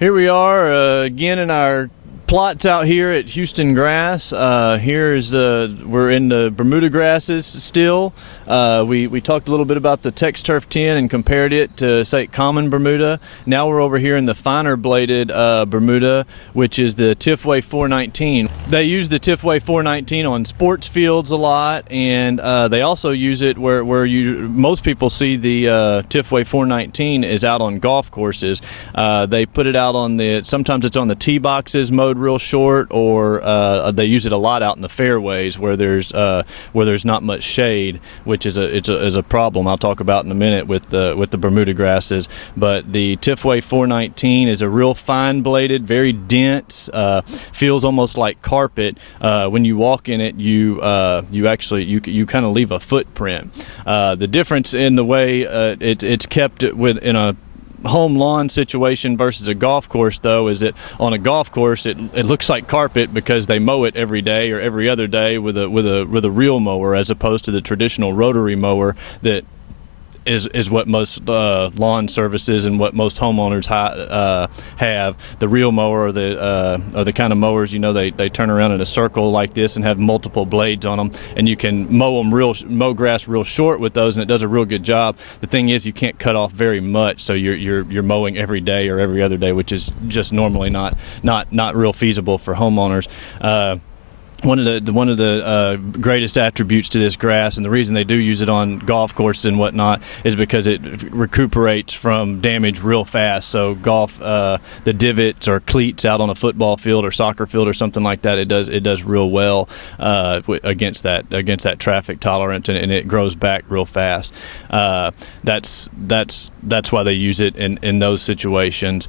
Here we are again in our plots out here at Houston Grass. We're in the Bermuda grasses still. We talked a little bit about the Tex Turf 10 and compared it to, say, common Bermuda. Now we're over here in the finer bladed Bermuda, which is the Tifway 419. They use the Tifway 419 on sports fields a lot, and they also use it where most people see the Tifway 419 is out on golf courses. They put it out on sometimes it's on the tee boxes mowed real short, or they use it a lot out in the fairways where there's not much shade, which is a problem I'll talk about in a minute with the Bermuda grasses. But the Tifway 419 is a real fine bladed, very dense, feels almost like carpet. When you walk in it, you kind of leave a footprint. The difference in the way it's kept in a home lawn situation versus a golf course, though, is that on a golf course it looks like carpet because they mow it every day or every other day with a reel mower, as opposed to the traditional rotary mower that is what most lawn services and what most homeowners have. The reel mower are the kind of mowers, they turn around in a circle like this and have multiple blades on them, and you can mow grass real short with those, and it does a real good job. The thing is, you can't cut off very much, so you're mowing every day or every other day, which is just normally not real feasible for homeowners. One of the greatest attributes to this grass, and the reason they do use it on golf courses and whatnot, is because it recuperates from damage real fast. So the divots or cleats out on a football field or soccer field or something like that, it does real well against that traffic tolerance, and it grows back real fast. That's why they use it in those situations.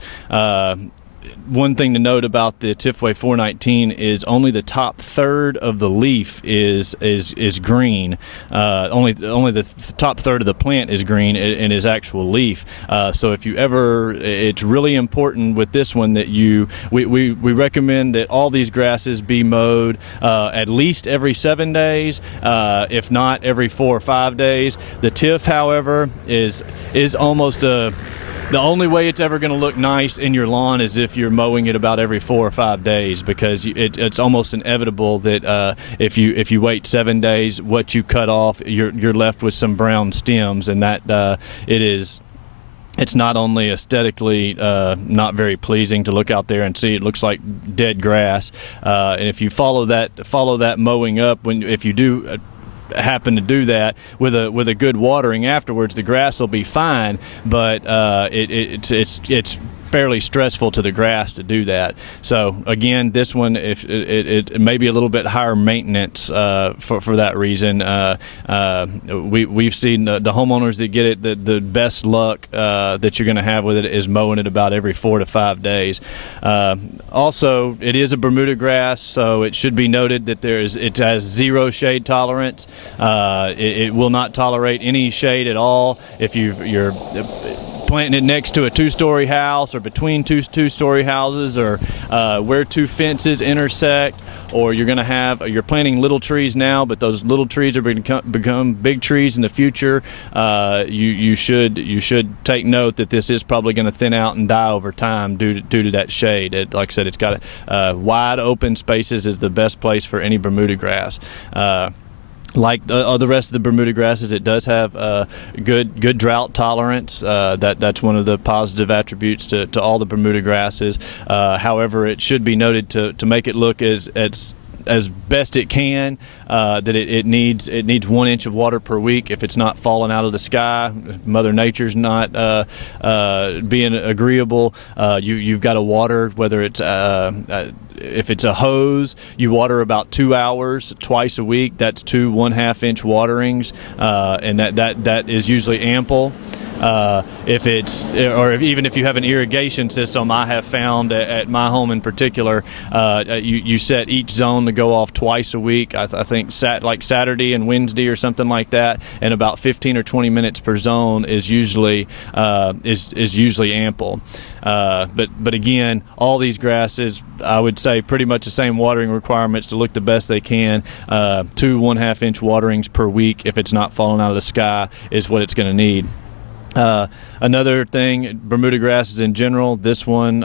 One thing to note about the Tifway 419 is only the top third of the leaf is green. Only the top third of the plant is green in its actual leaf. So if you it's really important with this one that we recommend that all these grasses be mowed at least every 7 days, if not every 4 or 5 days. The Tif, however, is almost the only way it's ever going to look nice in your lawn is if you're mowing it about every 4 or 5 days, because it's almost inevitable that if you wait 7 days, what you cut off, you're left with some brown stems, and that it's not only aesthetically not very pleasing to look out there and see. It looks like dead grass, and if you follow that mowing up, if you do happen to do that with a good watering afterwards, the grass will be fine, but it's fairly stressful to the grass to do that. So again, this one, if it may be a little bit higher maintenance for that reason. We've seen the homeowners that get it, the best luck that you're going to have with it is mowing it about every 4 to 5 days. Also, it is a Bermuda grass, so it should be noted that it has zero shade tolerance. It will not tolerate any shade at all. If you're planting it next to a 2-story house or between two-story houses, or where 2 fences intersect, or you're planting little trees now, but those little trees are become big trees in the future. You should take note that this is probably going to thin out and die over time due to that shade. Like I said, it's got wide open spaces is the best place for any Bermuda grass. Like the rest of the Bermuda grasses, it does have good drought tolerance. That's one of the positive attributes to all the Bermuda grasses. However, it should be noted to make it look as best it can, that it needs 1 inch of water per week. If it's not falling out of the sky, Mother Nature's not being agreeable, you've got to water, whether it's if it's a hose, you water about 2 hours twice a week. That's 2 1/2 inch waterings, and that is usually ample. Even if you have an irrigation system, I have found at my home in particular, you set each zone to go off twice a week. I think like Saturday and Wednesday or something like that, and about 15 or 20 minutes per zone is usually ample. But again, all these grasses, I would say pretty much the same watering requirements to look the best they can. 2 1/2 inch waterings per week, if it's not falling out of the sky, is what it's going to need. Another thing, Bermuda grasses in general, this one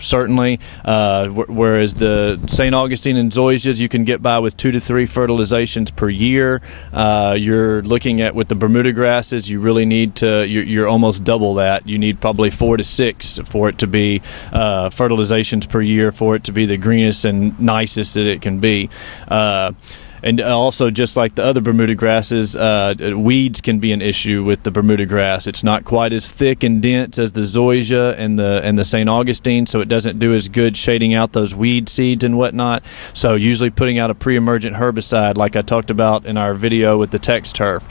certainly, whereas the St. Augustine and zoysias you can get by with 2 to 3 fertilizations per year. You're looking at, with the Bermuda grasses, you really need to, you're almost double that. You need probably 4 to 6 for it to be fertilizations per year, for it to be the greenest and nicest that it can be. And also, just like the other Bermuda grasses, weeds can be an issue with the Bermuda grass. It's not quite as thick and dense as the zoysia and the St. Augustine, so it doesn't do as good shading out those weed seeds and whatnot. So usually putting out a pre-emergent herbicide, like I talked about in our video with the TX turf,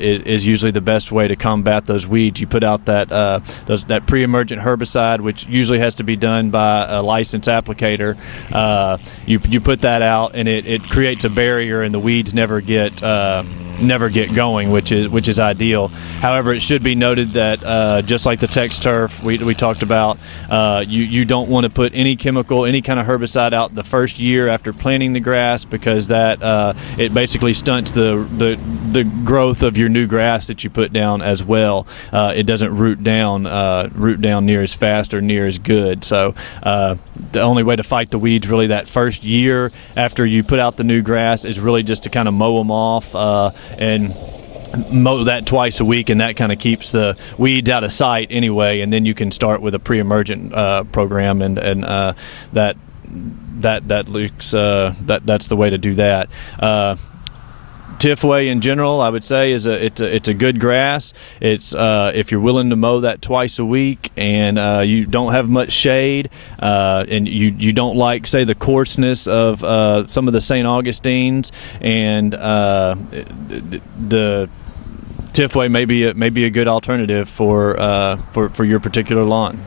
is usually the best way to combat those weeds. You put out that pre-emergent herbicide, which usually has to be done by a licensed applicator. You put that out, and it creates a barrier, and the weeds never get going, which is ideal. However, it should be noted that just like the TX turf we talked about, you don't want to put any chemical, any kind of herbicide out the first year after planting the grass, because that it basically stunts the growth of your new grass that you put down as well. It doesn't root down near as fast or near as good. So the only way to fight the weeds really that first year after you put out the new grass is really just to kind of mow them off and mow that twice a week, and that kind of keeps the weeds out of sight anyway. And then you can start with a pre-emergent program, and that looks that's the way to do that. Tifway in general, I would say, it's a good grass. It's if you're willing to mow that twice a week, and you don't have much shade, and you don't like, say, the coarseness of some of the St. Augustines, and the Tifway may be a good alternative for your particular lawn.